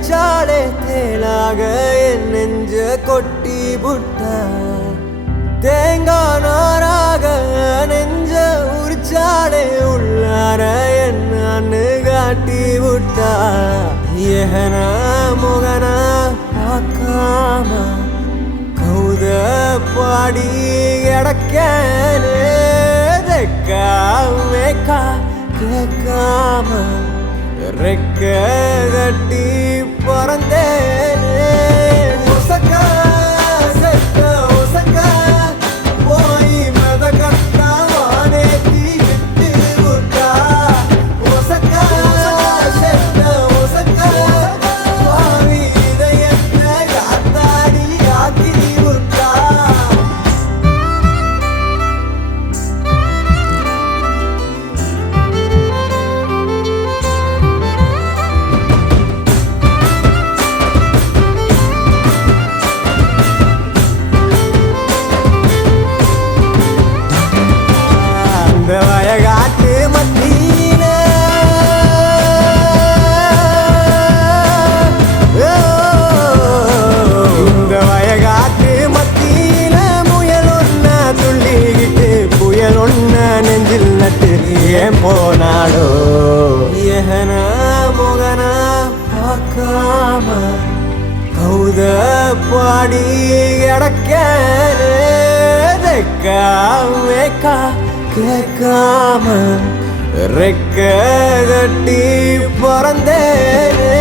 அடிச்சாலே தேலாக என் நெஞ்ச கொட்டி புட்டா தேங்காய் நாராக நெஞ்ச உரிச்சாலே உள்ளார என்னன்னு காட்டி விட்டா ஏகனா முகனா பார்க்காம கௌத பாடி கிடக்கேனே மேக்கா கேட்காம ரெக்க கட்டி பறந்தேனே ஒசக்கா செக்க ஒசக்கா போய் மத கட்டா வானேத்தி விட்டு விட்டா ஒசக்கா செக்க ஒசக்கா பாவி இதயத்தை காத்தாடி ஆக்கி விட்டா வயகாட்டு மத்தியில இந்த வயகாட்டு மத்தியில முயல் ஒன்ன துள்ளிக்கிட்டு புயல் ஒன்ன நெஞ்சில் நட்டு ஏன் போனாடோ ஏகனா முகனா பார்க்காம கௌத பாடி கிடக்கேனே மேக்கா கேட்காம ரெக்க கட்டி பறந்தேனே